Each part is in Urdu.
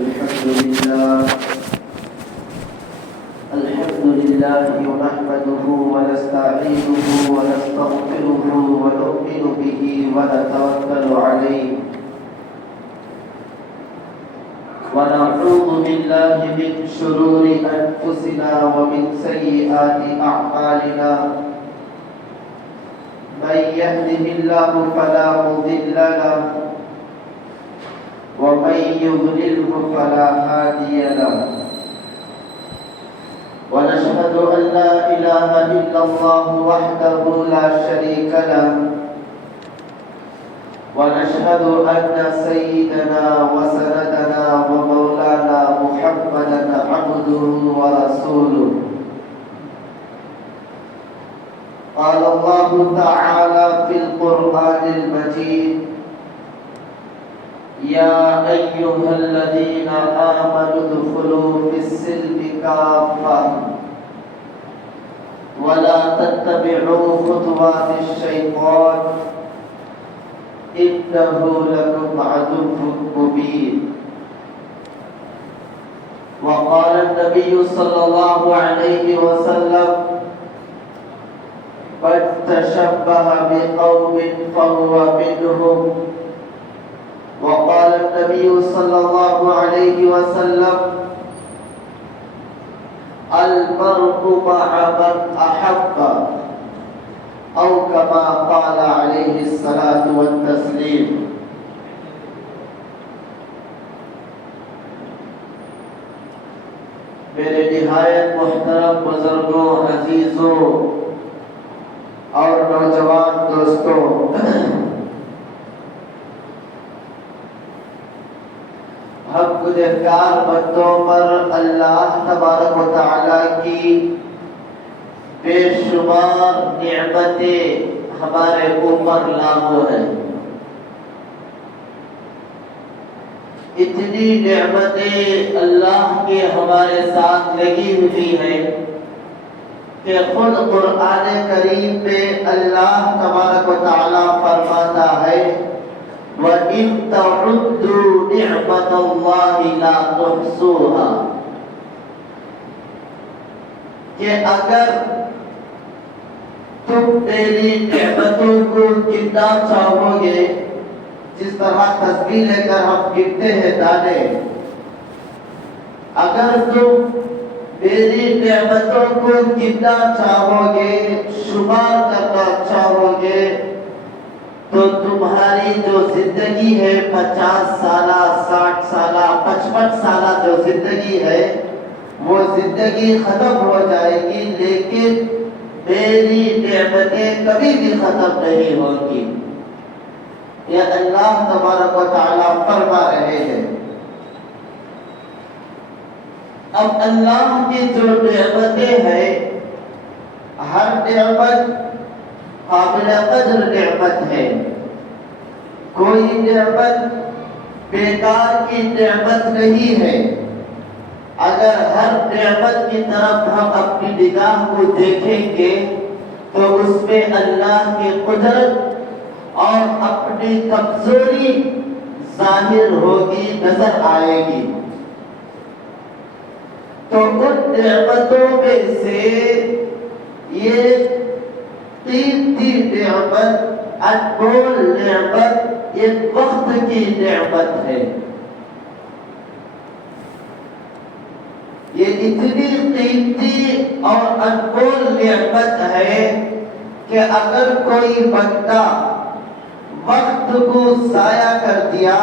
الحمد لله نحمده ونستعينه ونستغفره ونؤمن به ونتوكل عليه ونعوذ بالله من شرور أنفسنا ومن سيئات أعمالنا من يهده الله فلا مضل له ومن يضلله فلا هادي له ونشهد أن لا إله إلا الله وحده لا شريك له ونشهد أن سيدنا وسندنا ومولانا محمدا عبده ورسوله قال الله تعالى في القرآن المجيد يا أيها الذين آمنوا ادخلوا في السلم كافة ولا تتبعوا خطوات الشيطان إنه لكم عدو مبين وقال النبي صلى الله عليه وسلم من تشبه بقوم فهو منهم وقال النبي صلى الله عليه وسلم المرء مع من أحب أو كما قال عليه الصلاة والتسليم میرے نہایت محترم بزرگوں عزیزوں اور نوجوان دوستوں، ہم گنہگار بندوں پر اللہ تبارک و تعالی کی بے شمار نعمتیں ہمارے اوپر لاگو ہیں۔ اتنی نعمتیں اللہ کے ہمارے ساتھ لگی ہوئی ہیں کہ خود قرآن کریم میں اللہ تبارک و تعالی فرماتا ہے وَإِن تَعُدُّوا نِعْمَةَ اللَّهِ لَا تُحْصُوهَا، کہ اگر تم میری نعمتوں کو گننا چاہو گے، جس طرح تسبیح لے کر ہم گنتے ہیں دانے، اگر تم میری نعمتوں کو گننا چاہو گے، شمار کرنا چاہو گے، تو تمہاری جو زندگی ہے 50 سالہ 60 سالہ 55 سالہ جو زندگی ہے وہ زندگی ختم ہو جائے گی، لیکن میری نعمتیں کبھی بھی ختم نہیں ہوگی۔ یہ اللہ تبارک و تعالی فرما رہے ہیں۔ اب اللہ کی جو نعمتیں ہیں، ہر نعمت قابل قدر نعمت ہے، کوئی نعمت بیکار کی نعمت نہیں ہے۔ اگر ہر نعمت کی طرف ہم اپنی نگاہ کو دیکھیں گے تو اس میں اللہ کی قدرت اور اپنی کمزوری ظاہر ہوگی، نظر آئے گی۔ تو ان نعمتوں میں سے یہ قیمتی نعمت، انمول نعمت، ایک وقت کی نعمت ہے۔ یہ اتنی قیمتی اور انمول نعمت ہے کہ اگر کوئی بندہ وقت کو ضائع کر دیا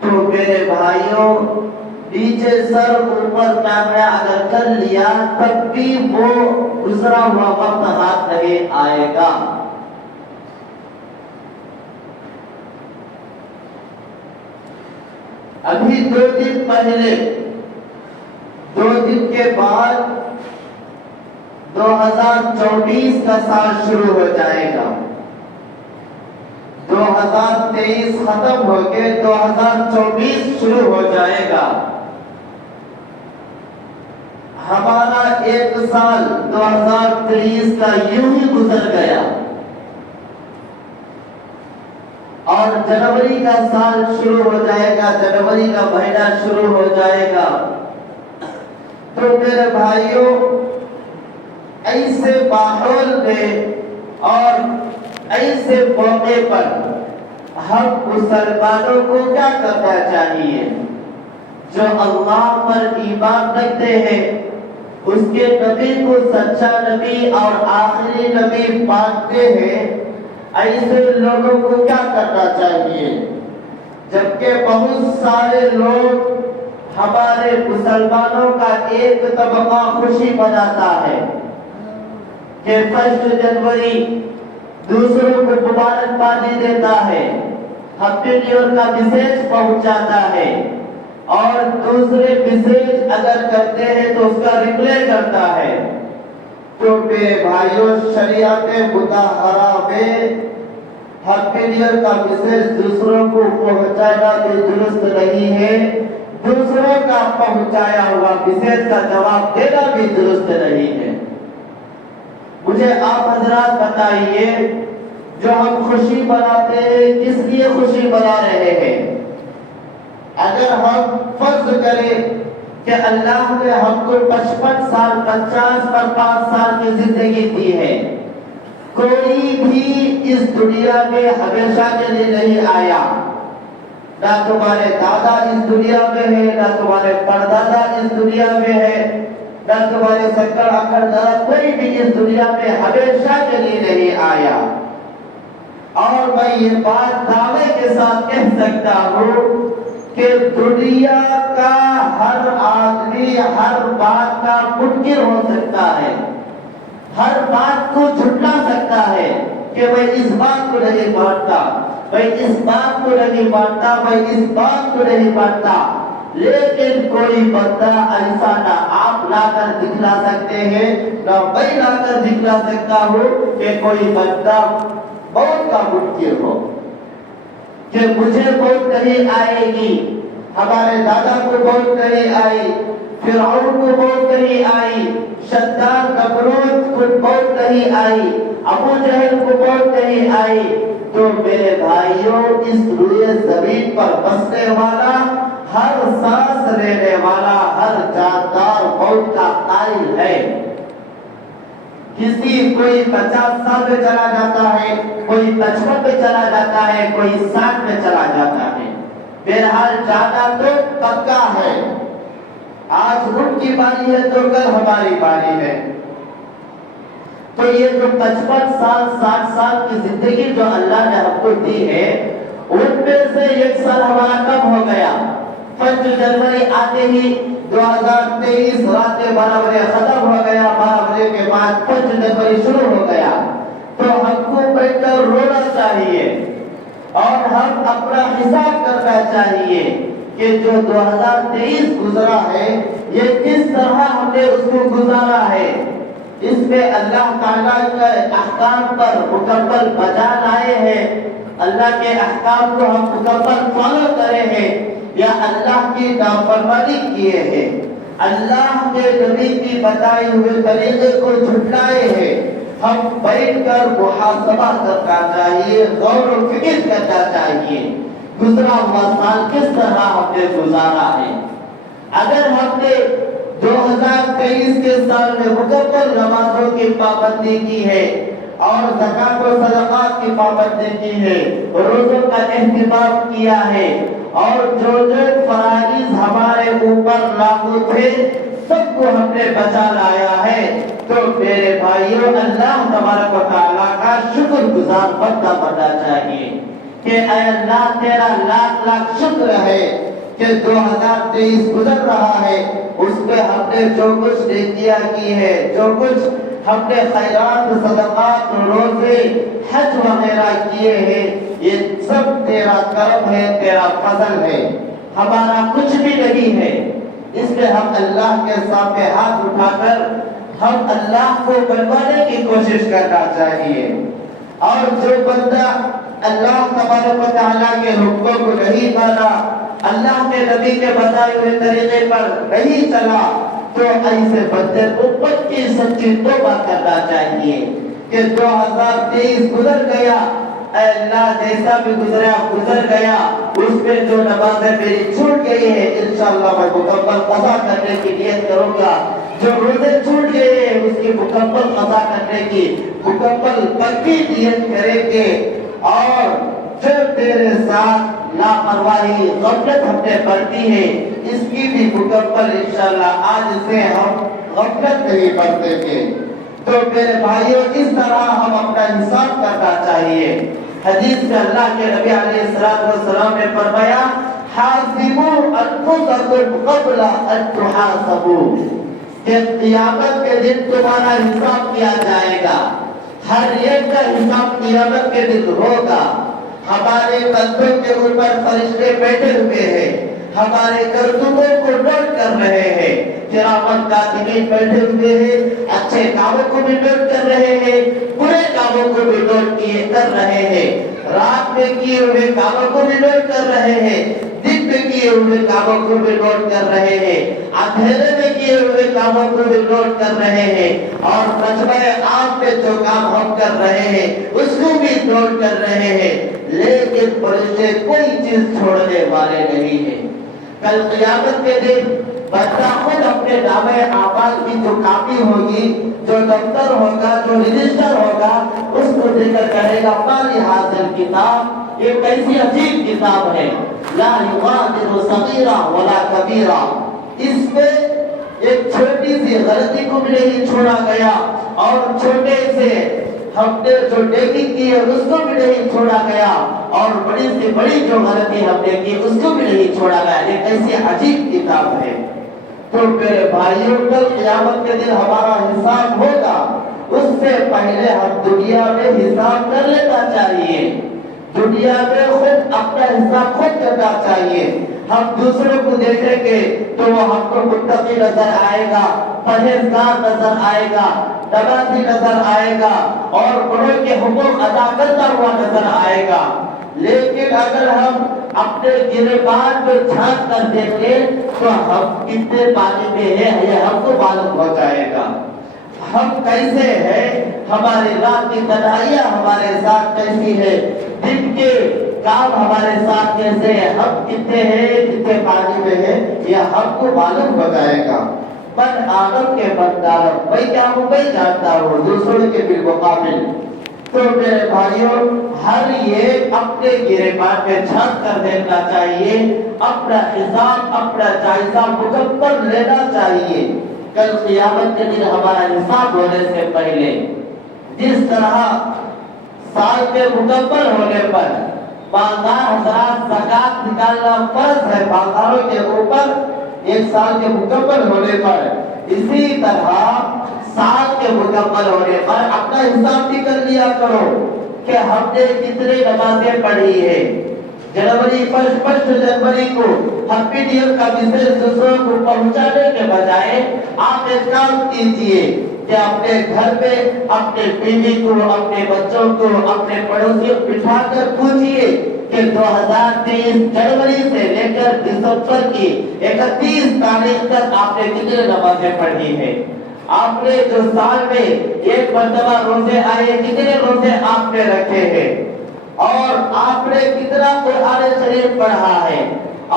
تو میرے بھائیوں، نیچے سر اوپر کیمرہ اگر کر لیا تب بھی وہ گزرا ہوا وقت ہاتھ نہیں آئے گا۔ ابھی 2 دن پہلے، 2 دن کے بعد 2024 کا سال شروع ہو جائے گا۔ 2023 ختم ہو کے 2024 شروع ہو جائے گا۔ ہمارا 1 سال 2023 کا یوں ہی گزر گیا اور جنوری کا سال شروع ہو جائے گا، جنوری کا مہینہ شروع ہو جائے گا، تو میرے بھائیوں ایسے ماحول میں اور ایسے موقع پر ہم مسلمانوں کو کیا کرنا چاہیے؟ جو اللہ پر ایمان رکھتے ہیں، اس کے نبی کو سچا نبی اور آخری نبی مانتے ہیں، ایسے لوگوں کو کیا کرنا چاہیے؟ جبکہ بہت سارے لوگ ہمارے مسلمانوں کا ایک طبقہ خوشی مناتا ہے کہ 1 جنوری دوسروں کو مبارکبادی دیتا ہے، ہیپی نیو ایئر کا میسج پہنچاتا ہے، اور دوسرے میسج اگر کرتے ہیں تو اس کا ریپلائی کرتا ہے۔ تو میرے بھائیوں، شریعت مطہرہ میں ہیپی نیو ایئر کا میسج دوسروں کو پہنچانا بھی درست نہیں ہے، دوسروں کا پہنچایا ہوا میسج کا جواب دینا بھی درست نہیں ہے۔ مجھے آپ حضرات بتائیے، جو ہم خوشی مناتے ہیں کس لیے خوشی منا رہے ہیں؟ اگر ہم فرض کریں کہ اللہ نے ہم کو 55 سال 50 پر 5 سال کی زندگی دی ہے، کوئی بھی اس دنیا میں ہمیشہ کے لیے نہیں آیا، نہ تمہارے دادا اس دنیا میں ہے، نہ تمہارے پردادا اس دنیا میں ہے، نہ تمہارے سکر اکھڑ دادا، کوئی بھی اس دنیا میں ہمیشہ کے لیے نہیں آیا۔ اور میں یہ بات دعوے کے ساتھ کہہ سکتا ہوں کہ دنیا کا ہر آدمی ہر بات کا منکر ہو سکتا ہے، ہر بات کو جھٹلا سکتا ہے کہ میں اس بات کو نہیں مانتا، میں اس بات کو نہیں مانتا، میں اس بات کو نہیں مانتا، لیکن کوئی بندہ ایسا نہ آپ لا کر دکھلا سکتے ہیں، نہ میں لا کر دکھلا سکتا ہوں کہ کوئی بندہ موت کا منکر ہو، کہ مجھے موت نہیں آئے گی، ہمارے دادا کو موت نہیں آئی، فرعون کو موت نہیں آئی، شداد نمرود کو موت نہیں آئی، ابو جہل کو موت نہیں آئی۔ تو میرے بھائیوں، اس روئے زمین پر بسنے والا، ہر سانس لینے والا، ہر جاندار موت کا قائل ہے۔ کوئی 50 سال میں چلا جاتا ہے، کوئی 55 میں چلا جاتا ہے، کوئی 60 میں چلا جاتا ہے، بہرحال جانا تو پکا ہے۔ آج ان کی باری ہے تو کل ہماری باری ہے۔ تو یہ جو 55 سال 60 سال کی زندگی جو اللہ نے ہم کو دی ہے، ان میں سے ایک سال ہمارا کم ہو گیا۔ 5 جنوری آتے ہی 2023 رات 12 بجے ختم ہو گیا، 12 بجے کے بعد 5 جنوری شروع ہو گیا۔ تو ہم کو بیٹھ کر رونا چاہیے اور ہم اپنا حساب کرنا چاہیے کہ جو 2023 گزرا ہے، یہ کس طرح ہم نے اس کو گزارا ہے۔ اس میں اللہ تعالیٰ کے احکام پر مکمل بجا لائے ہیں، اللہ کے احکام کو ہم مکمل فالو کرے ہیں، یا اللہ کی نافرمانی کیے ہیں، اللہ کے نبی کی بتائی ہوئے طریقے کو جھٹلائے ہیں۔ ہم بیٹھ کر محاسبہ کرنا چاہیے، غور و فکر کرنا چاہیے، گزرا ہوا سال کس طرح ہم نے گزارا ہے۔ اگر ہم نے 2023 کے سال میں مکمل نمازوں کی پابندی کی ہے اور زکات و صدقات کی پابندی کی ہے، روزوں کا اہتمام کیا ہے، اور جو فرائض ہمارے اوپر لاگو تھے سب کو ہم نے بچا لایا ہے، تو میرے بھائیوں، اللہ تبارک و تعالیٰ کا شکر گزار بندہ بننا چاہیے کہ اے اللہ تیرا لاکھ لاکھ شکر ہے کہ 2023 گزر رہا ہے، اس میں ہم نے جو کچھ نیکیاں کی ہے، جو کچھ ہم نے خیرات صدقات روزے حج وغیرہ کیے ہیں، یہ سب تیرا کرم ہے، تیرا فضل ہے، ہمارا کچھ بھی نہیں ہے۔ اس میں ہم اللہ کے سامنے ہاتھ اٹھا کر ہم اللہ کو بنوانے کی کوشش کرنا چاہیے، اور جو بندہ اللہ تبارک و تعالیٰ کے حکموں کو نہیں مانا، اللہ کے نبی کے بتائے ہوئے طریقے پر نہیں چلا، تو ایسے بندے کو پکی سچی توبہ کرنا چاہیے کہ 2023 گزر گیا، اے اللہ جیسا بھی گزر گیا اس میں جو نمازیں میری چھوٹ گئی ہے انشاءاللہ میں مکمل قضا کرنے کی نیت کروں گا، جو روزے چھوٹ گئے ہیں اس کی مکمل قضا کرنے کی مکمل پکی نیت کریں گے، اور جو تیرے ساتھ لاپرواہی غفلت ہم نے برتی ہے اس کی بھی مکمل انشاءاللہ آج سے ہم غفلت نہیں برتیں گے۔ تو میرے بھائیوں اس طرح ہم اپنا حساب کرنا چاہیے۔ حدیث میں اللہ کے نبی علیہ السلام نے فرمایا حاسبوا انفسکم قبل ان تحاسبوا، کہ قیامت کے دن تمہارا حساب کیا جائے گا، ہر ایک کا حساب قیامت کے دن ہوگا۔ ہمارے کندھوں کے اوپر فرشتے بیٹھے ہوئے ہیں، ہمارے کرتوتوں کو نوٹ کر رہے ہیں، کرامن کاتبین بیٹھے ہوئے ہیں، اچھے کاموں کو بھی نوٹ کر رہے ہیں، برے کاموں کو بھی نوٹ کر رہے ہیں، رات میں کیے ہوئے کاموں کو بھی نوٹ کر رہے ہیں، دن میں کیے ہوئے کاموں کو بھی نوٹ کر رہے ہیں، اندھیرے میں کیے ہوئے کاموں کو بھی نوٹ کر رہے ہیں، اور مجمع عام میں جو کام ہم کر رہے ہیں اس کو بھی نوٹ کر رہے ہیں، لیکن فرشتے کوئی چیز چھوڑنے والے نہیں ہیں۔ کل قیامت کے دن بندہ خود اپنے نامۂ اعمال کی جو کاپی ہوگی، جو دفتر ہوگا، جو رجسٹر ہوگا، اس کو دے کر کہے گا مالی حاضر کتاب، یہ کیسی عجیب کتاب ہے، لا یغادر صغیرہ ولا کبیرہ، اس میں ایک چھوٹی سی غلطی کو بھی نہیں چھوڑا گیا، اور چھوٹے سے ہم نے جو نیکی کی ہے اس کو بھی نہیں چھوڑا گیا، اور بڑی سے بڑی جو غلطی ہم نے کی اس کو بھی نہیں چھوڑا گیا۔ یہ کیسی عجیب کتاب ہے۔ تو میرے بھائیوں کل قیامت کے دن ہمارا حساب ہوگا، اس سے پہلے ہم دنیا میں حساب کر لینا چاہیے، دنیا میں خود اپنا حساب خود کرنا چاہیے۔ ہم دوسروں کو دیکھیں گے تو وہ ہم کو متقی نظر آئے گا، پرہیزگار نظر آئے گا، نمازی نظر آئے گا، اور بڑوں کے حقوق ادا کرتا ہوا نظر آئے گا، لیکن اگر ہم اپنے گریبان میں جھانک کر دیکھیں تو ہم کتنے پانی میں ہیں یہ ہم کو معلوم ہو جائے گا، ہم کیسے ہیں، ہماری رات کی تنہائیاں ہمارے ساتھ کیسی ہے، دن کے کام ہمارے ساتھ کیسے ہیں، ہم کتنے ہیں کتنے پانی میں ہیں یہ ہم کو معلوم ہو جائے گا۔ من آدم کے بندار میں کیا ہوں میں جانتا ہوں دوسروں کے بالمقابل۔ تو میرے بھائیوں ہر ایک اپنے گریبان میں جھانک کر دیکھنا چاہیے، اپنا حساب اپنا جائزہ مکمل لینا چاہیے۔ کل قیامت کے دن ہمارا حساب ہونے سے پہلے جس طرح سال کے مکمل ہونے پر مالدار حضرات زکوٰۃ نکالنا فرض ہے مالداروں کے اوپر ایک سال کے مکمل ہونے پر، اسی طرح سال کے مکمل ہونے پر اپنا حساب بھی کر لیا کرو کہ ہم نے کتنے نمازیں پڑھی ہے۔ جنوری فرسٹ جنوری کو ہیپی نیو ایئر کا میسج دوسروں کو پہنچانے کے بجائے آپ ایک کام کیجئے کہ اپنے گھر میں اپنے بیوی کو، اپنے بچوں کو، اپنے پڑوسیوں کو بٹھا کر پوچھئے کہ 2023 جنوری سے لے کر دسمبر کی 31 تاریخ تک آپ نے کتنے نمازیں پڑھی ہیں، آپ نے جو سال میں ایک مرتبہ روزے آئے کتنے روزے آپ نے رکھے ہیں، اور آپ نے کتنا قرآن شریف پڑھا ہے،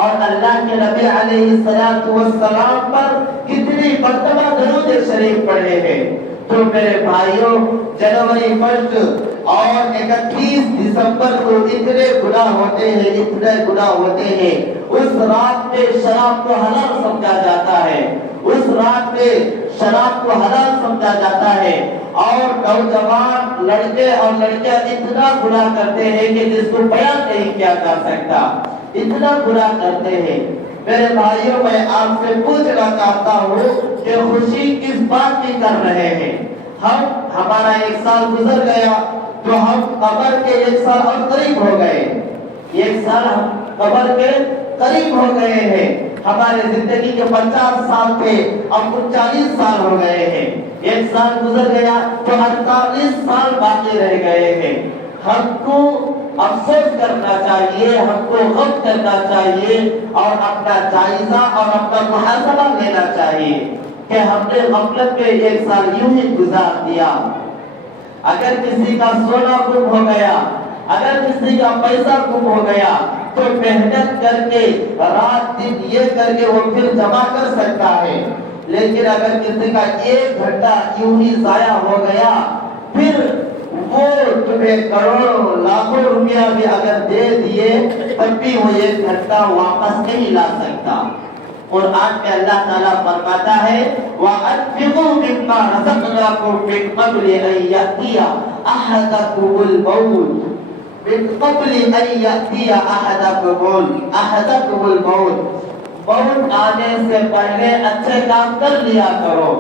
اور اللہ کے نبی علیہ السلام پر کتنی مرتبہ درود شریف پڑھے ہیں۔ تو میرے بھائیوں جنوری فرسٹ اور 31 دسمبر کو اتنے گناہ ہوتے ہیں، اتنے گناہ ہوتے ہیں، اس رات میں شراب کو حلال سمجھا جاتا ہے، اس رات میں شراب کو حلال سمجھا جاتا ہے، اور نوجوان لڑکے اور لڑکیاں اتنا گناہ کرتے ہیں کہ جس کو بیان نہیں کیا جا سکتا، اتنا گناہ کرتے ہیں۔ میرے بھائیوں میں آپ سے پوچھنا چاہتا ہوں کہ خوشی کس بات کی کر رہے ہیں؟ ہمارا ایک سال گزر گیا تو ہم قبر کے ایک سال اور قریب ہو گئے، ایک سال ہم قبر کے قریب ہو گئے ہیں، ہمارے زندگی کے 50 سال تھے اب 39 سال ہو گئے ہیں، ایک سال گزر گیا تو 48 سال باقی رہ گئے ہیں۔ ہم کو افسوس کرنا چاہیے، ہم کو غم کرنا چاہیے، اور اپنا جائزہ اور اپنا محاسبہ لینا چاہیے کہ ہم نے غفلت میں ایک سال یوں ہی گزار دیا۔ اگر کسی کا سونا گم ہو گیا، اگر کسی کا پیسہ گم ہو گیا تو محنت کر کے رات دن یہ کر کے وہ پھر جمع کر سکتا ہے، لیکن اگر کسی کا 1 گھنٹہ یوں ہی ضائع ہو گیا پھر وہ تمہیں کروڑوں لاکھوں روپیہ بھی اگر دے دیے تب بھی وہ 1 گھنٹہ واپس نہیں لا سکتا۔ قرآن میں اللہ تعالیٰ فرماتا ہے وَأَنفِقُوا مِمَّا رَزَقْنَاكُم مِّن قَبْلِ أَن يَأْتِيَ أَحَدَكُمُ الْمَوْتُ من قبل ان یأتی احدکم الموت، موت آنے سے پہلے اچھے کام کر لیا کرو،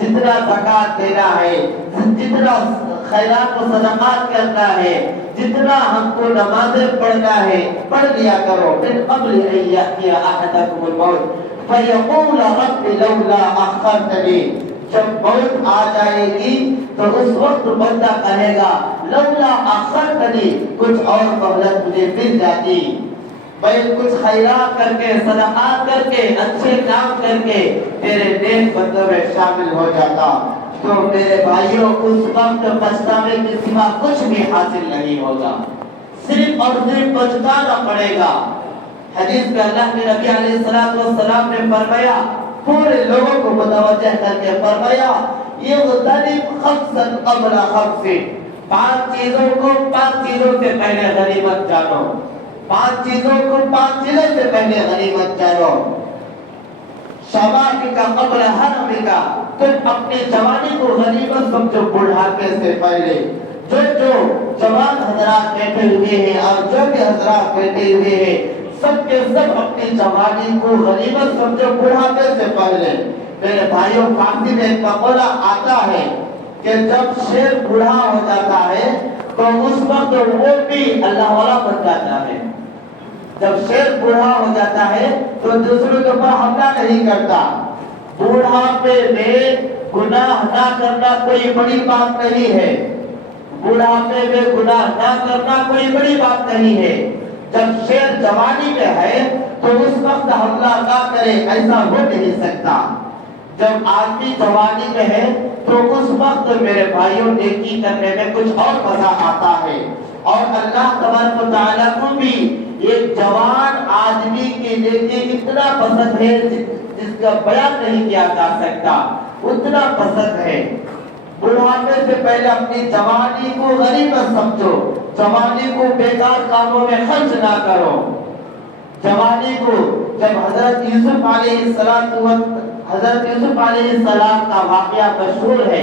جتنا زکوٰۃ دینا ہے، جتنا خیرات و صدقات کرنا ہے، جتنا ہم کو نمازیں پڑھنا ہے پڑھ لیا کرو۔ من قبل ان یأتی احدکم الموت فیقول رب لولا اخرتنی، جب موت آ جائے گی تو اس وقت بندہ کہے گا لولا اخرتنی، کچھ اور مہلت مجھے مل جاتی، میں کچھ خیرات کر کے صدقات کر کے اچھے کام کر کے تیرے نیک بندوں میں شامل ہو جاتا۔ تو میرے بھائیوں اس وقت پچھتاوے کے سوا کچھ بھی حاصل نہیں ہوگا، صرف اور صرف پچھتانا پڑے گا۔ حدیث میں اللہ کے نبی علیہ السلام نے فرمایا، پورے لوگوں کو متوجہ کر کے فرمایا یغتنم خمسا قبل خمس، 5 چیزوں کو 5 چیزوں سے پہلے غنیمت جانو، 5 چیزوں کو 5 چیزوں سے پہلے غنیمت جانو۔ شبابک قبل حرمک، تم اپنی جوانی کو غنیمت سمجھو بڑھاپے سے پہلے۔ جو جوان حضرات بیٹھے ہوئے ہیں اور جو بھی حضرات بیٹھے ہوئے ہیں سب کے سب اپنی جوانی کو غنیمت سمجھو بڑھاپے سے پہلے۔ میرے بھائیوں فارسی میں ایک مقولہ آتا ہے کہ جب شیر بوڑھا ہو جاتا ہے تو اس وقت وہ بھی اللہ والا بن جاتا ہے۔ جب شیر بوڑھا ہو جاتا ہے تو دوسروں کے اوپر حملہ نہیں کرتا۔ بوڑھاپے میں گناہ نہ کرنا کوئی بڑی بات نہیں ہے، بوڑھاپے میں گناہ نہ کرنا کوئی بڑی بات نہیں ہے۔ جب شیر جوانی میں ہے تو اس وقت حملہ نہ کرے ایسا ہو نہیں سکتا۔ جب آدمی جوانی میں ہے تو اس وقت میرے بھائیوں نیکی کرنے میں کچھ اور مزہ آتا ہے، اور اللہ تبارک و تعالیٰ کو بھی ایک جوان آدمی کی نیکی اتنا پسند ہے جس کا بیان نہیں کیا جا سکتا، اتنا پسند ہے۔ بڑھاپے سے پہلے اپنی جوانی کو غنیمت سمجھو، جوانی کو بیکار کاموں میں خرچ نہ کرو۔ جوانی کو جب حضرت یوسف علیہ السلام کا واقعہ مشہور ہے،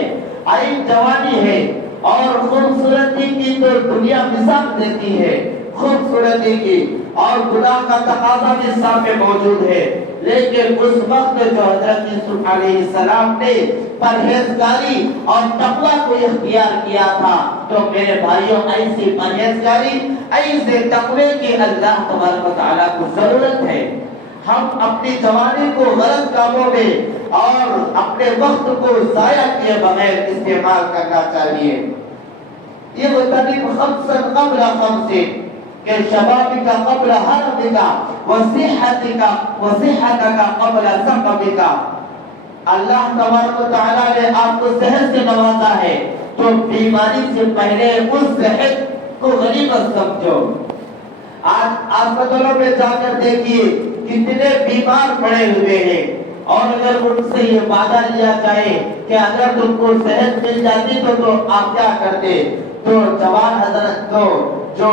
آئی جوانی ہے اور خوبصورتی کی تو دنیا مثال دیتی ہے، خوبصورتی کی اور گناہ کا تقاضا بھی سامنے موجود ہے، لیکن اس وقت جو حضرت یوسف علیہ السلام نے پرہیزگاری اور تقوی کو اختیار کیا تھا، تو میرے بھائیوں ایسی پرہیزگاری ایسے تقوی کی اللہ تبارک و تعالیٰ کو ضرورت ہے۔ ہم اپنی جوانی کو غلط کاموں میں اور اپنے وقت کو ضائع کیے بغیر استعمال کرنا چاہیے۔ یہ غنیمت خمسا قبل خمس، کہ شبابک قبل حرمک وصحتک قبل سقمک۔ اللہ تبارک و تعالیٰ نے آپ کو صحت سے نوازا ہے تو بیماری سے پہلے اس صحت کو غنیمت سمجھو۔ آج اسپتالوں میں جا کر دیکھیے کتنے بیمار پڑے ہوئے ہیں، اور اگر ان سے یہ وعدہ لیا جائے کہ اگر تم کو صحت مل جاتی تو آپ کیا کرتے، تو جوان حضرت تو جو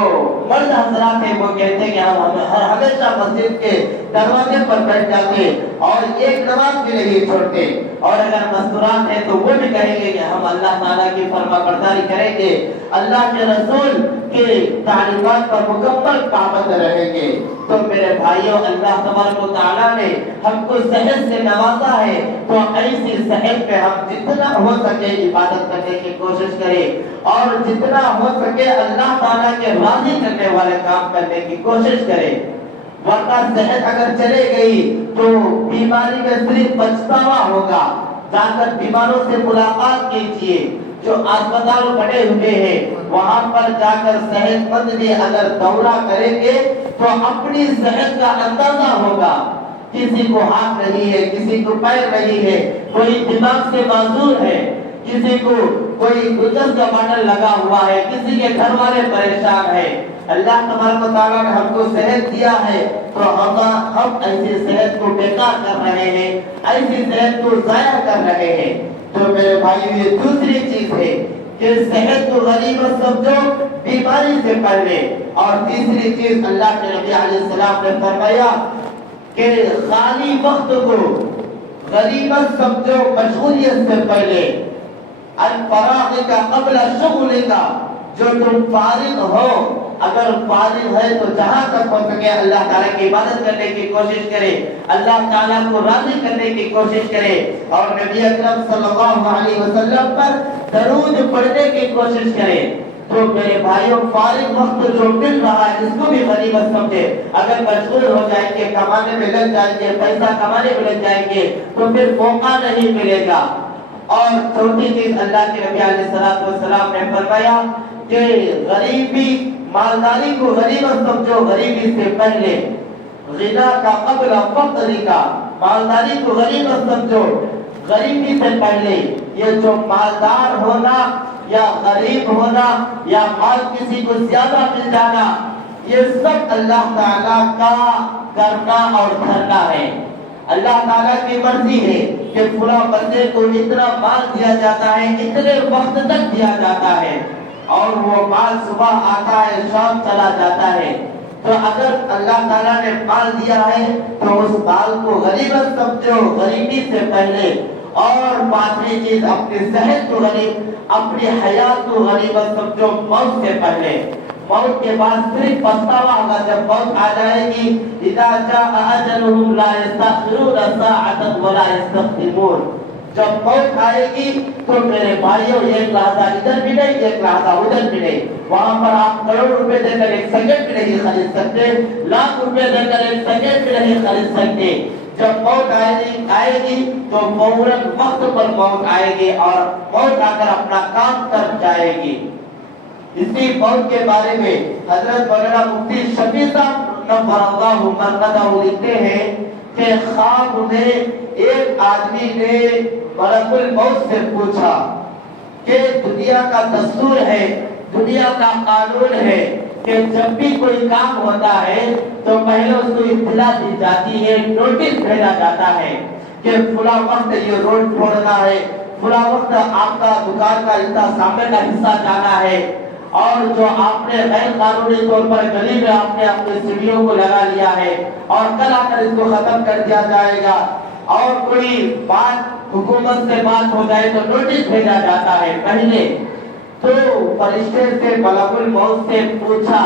مرد حضرات ہیں وہ کہتے ہیں کہ ہم ہمیشہ مسجد کے دروازے پر بیٹھ جاتے اور ایک نماز بھی نہیں چھوڑتے، اور اگر مستورات ہیں تو وہ بھی کہیں گے کہ ہم اللہ تعالیٰ کی فرما برداری کریں گے، اللہ کے رسول کے تعلیمات پر مکمل پابند رہیں گے۔ تو میرے بھائیوں اللہ تبارک و تعالیٰ نے ہم کو صحت سے نوازا ہے تو ایسی صحت پہ ہم جتنا ہو سکے عبادت کرنے کی کوشش کریں، اور جتنا ہو سکے اللہ تعالیٰ کے راضی کرنے والے کام کرنے کی کوشش کریں، ورنہ صحت اگر چلے گئی تو بیماری میں صرف پچھتاوا ہوگا۔ جا کر بیماروں سے ملاقات کیجیے، جو اسپتال بنے ہوئے ہیں وہاں پر جا کر صحت مند بھی اگر دورہ کریں گے تو اپنی صحت کا اندازہ ہوگا۔ کسی کو ہاتھ نہیں ہے، کسی کو پیر نہیں ہے، کوئی دماغ سے معذور ہے، کسی کو کوئی گلدست کا بانڈل لگا ہوا ہے، کسی کے گھر والے پریشان ہے، اللہ تبارک و تعالیٰ نے ہم کو صحت دیا ہے تو ہم ایسی صحت کو بیکار کر رہے ہیں، ایسی صحت کو ضائع کر رہے ہیں۔ تو میرے بھائیو یہ دوسری چیز ہے کہ صحت کو غنیمت سمجھو بیماری سے پہلے، اور تیسری چیز اللہ کے نبی علیہ السلام نے فرمایا کہ خالی وقت کو غنیمت سمجھو مشغولیت سے پہلے، الفراغ کا قبل شغل کا، جو تم فارغ ہو، اگر فارغ ہے تو جہاں تک ہو سکے اللہ تعالیٰ کی عبادت کرنے کی کوشش کرے، اللہ تعالیٰ کو راضی کرنے کی کوشش کرے، اور نبی اکرم صلی اللہ علیہ وسلم پر درود پڑھنے کی کوشش کرے۔ تو میرے بھائیوں فارغ وقت جو مل رہا ہے اس کو بھی غنیمت سمجھے۔ اگر مشغول ہو جائیں گے، کمانے میں لگ جائیں گے، پیسہ کمانے میں لگ جائیں گے تو پھر موقع نہیں ملے گا۔ اور چوتھی چیز اللہ کے نبی علیہ السلام نے فرمایا کہ غریبی، مالداری کو غنیمت سمجھو غریبی سے پہلے، غنا کا قبل فقر کا، مالداری کو غنیمت سمجھو غریبی سے پہلے۔ یہ جو مالدار ہونا یا غریب ہونا یا مال کسی کو زیادہ مل جانا، یہ سب اللہ تعالیٰ کا کرنا اور دھرنا ہے۔ اللہ تعالیٰ کی مرضی ہے کہ فلاں بندے کو اتنا مال دیا جاتا ہے، اتنے وقت تک دیا جاتا ہے، اور وہ مال صبح آتا ہے شام چلا جاتا ہے۔ تو اگر اللہ تعالیٰ نے مال دیا ہے تو اس مال کو غنیمت سمجھو غریبی سے پہلے۔ اور پانچویں چیز اپنی صحت کو اپنی حیات کو غنیمت سمجھو موت سے پہلے۔ موت کے بعد صرف پچھتاوا ہوگا جب موت آ جائے گی۔ اذا جاء اجلهم لا يستأخرون ساعة ولا يستقدمون۔ جب موت آئے گی تو میرے بھائیوں ایک لحظہ ادھر بھی نہیں، ایک لحظہ ادھر بھی نہیں۔ وہاں پر آپ کروڑ روپے دے کر ایک سیکنڈ بھی نہیں خرید سکتے، لاکھ روپے دے کر ایک سیکنڈ بھی نہیں خرید سکتے۔ جب موت آئے گی تو فوراً وقت پر موت آئے گی اور موت آ کر اپنا کام کر جائے گی۔ اسی موت کے بارے میں حضرت مولانا مفتی شفیع صاحب نور اللہ مرقدہ لکھتے ہیں کہ خواب میں ایک آدمی نے ملک الموت سے پوچھا کہ دنیا کا دستور ہے، دنیا کا قانون ہے کہ جب بھی کوئی کام ہوتا ہے تو پہلے اس کو اطلاع دی جاتی ہے، نوٹس بھیجا جاتا ہے کہ فلاں وقت یہ روڈ چھوڑنا ہے، فلاں وقت آپ کا دکان کا اتنا سامنے کا حصہ جانا ہے، اور جو آپ نے غیر قانونی طور پر گلی میں آپ نے اپنے سیڑھیوں کو لگا لیا ہے اور کل آ کر اس کو ختم کر دیا جائے گا۔ اور کوئی بات حکومت سے بات ہو جائے تو نوٹس بھیجا جاتا ہے پہلے۔ تو فرشتے سے ملک الموت سے پوچھا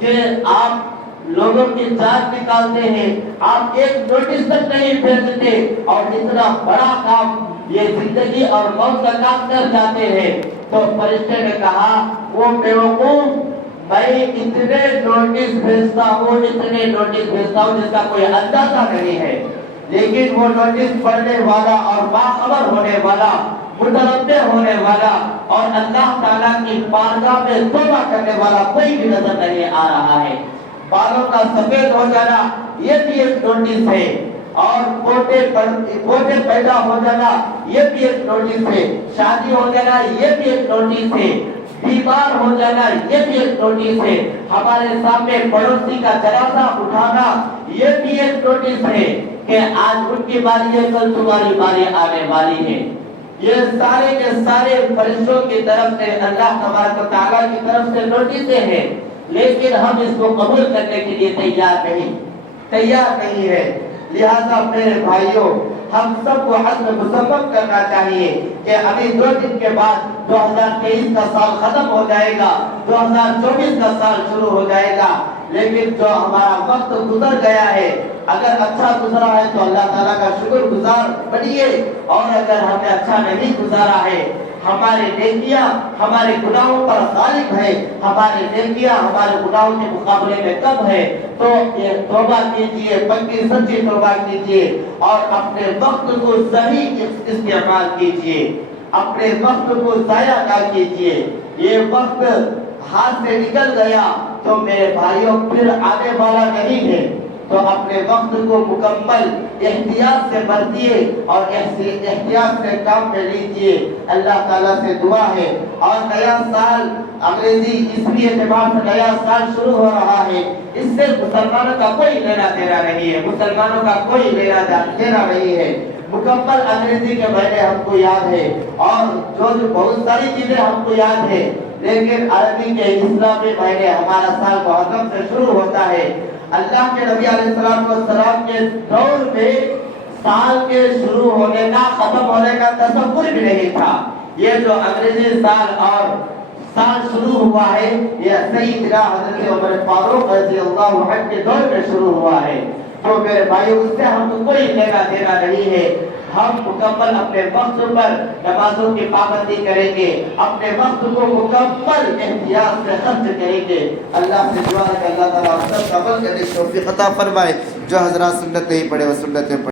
کہ آپ لوگوں کی جان نکالتے ہیں، آپ ایک نوٹس تک نہیں بھیجتے اور اتنا بڑا کام، یہ زندگی اور موت کا کام کر جاتے ہیں۔ تو فرشتے نے کہا وہ بیوقوف، میں اتنے نوٹس بھیجتا ہوں، اتنے نوٹس بھیجتا ہوں جس کا کوئی اندازہ نہیں ہے، لیکن وہ نوٹس پڑھنے والا اور باخبر ہونے والا، متنبہ ہونے والا اور اللہ تعالیٰ کی بارگاہ میں توبہ کرنے والا کوئی بھی نظر نہیں آ رہا ہے۔ بالوں کا سفید ہو جانا یہ بھی ایک نوٹس ہے، اور پوتے پیدا ہو جانا یہ بھی ایک نوٹس ہے، شادی ہو جانا یہ بھی ایک نوٹس ہے، بیمار ہو جانا یہ بھی ایک نوٹس ہے، ہمارے سامنے پڑوسی کا جنازہ اٹھانا یہ بھی ایک نوٹس ہے کہ آج ان کی باری ہے، کل تمہاری باری آنے والی ہے۔ یہ سارے کے سارے فرشتوں کی طرف سے، اللہ تبارک و تعالیٰ کی طرف سے نوٹسیں ہیں، لیکن ہم اس کو قبول کرنے کے لیے تیار نہیں ہے۔ لہذا میرے بھائیوں، ہم سب کو عزم مصمم کرنا چاہیے کہ ابھی 2 دن کے بعد 2023 کا سال ختم ہو جائے گا، 2024 کا سال شروع ہو جائے گا، لیکن جو ہمارا وقت گزر گیا ہے اگر اچھا گزرا ہے تو اللہ تعالیٰ کا شکر گزار بنیے، اور اگر ہمیں اچھا نہیں گزارا ہے، ہمارے نیکیاں ہمارے گناہوں پر غالب ہے، ہمارے نیکیاں ہمارے گناہوں کے مقابلے میں کم ہے، تو یہ توبہ کیجئے، پکی سچی توبہ کیجئے اور اپنے وقت کو صحیح استعمال کیجئے، اپنے وقت کو ضائع نہ کیجئے۔ یہ وقت ہاتھ سے نکل گیا تو میرے بھائیوں پھر آنے والا نہیں ہے، تو اپنے وقت کو مکمل احتیاط سے برتیے اور احتیاط سے کام میں لیجیے. اللہ تعالیٰ سے دعا ہے. اور نیا سال انگریزی عیسوی اعتبار سے نیا سال شروع ہو رہا ہے. اس سے مسلمانوں کا کوئی لینا دینا نہیں ہے, مسلمانوں کا کوئی لینا دینا نہیں ہے. مکمل انگریزی کے مہینے ہم کو یاد ہے اور جو بہت ساری چیزیں ہم کو یاد ہے, لیکن عربی کے اسلامی مہینے ہمارا سال محرم سے شروع ہوتا ہے. اللہ کے نبی علیہ السلام کے دور میں سال کے شروع ہونے کا ختم ہونے کا تصور بھی نہیں تھا. یہ جو انگریزی سال اور سال شروع ہوا ہے یہ سیدنا حضرت عمر فاروق رضی اللہ عنہ کے دور میں شروع ہوا ہے. تو میرے بھائیو اس سے ہم کو کوئی لینا دینا نہیں ہے. ہم مکمل اپنے وقت پر نمازوں کی پابندی کریں گے, اپنے وقت کو مکمل احتیاط سے خرچ کریں گے. اللہ سے دعا ہے کہ اللہ تعالیٰ ہم سب کا عمل کرنے کی توفیق عطا فرمائے. جو حضرات سنت نہیں پڑھے وہ سنت میں پڑھے.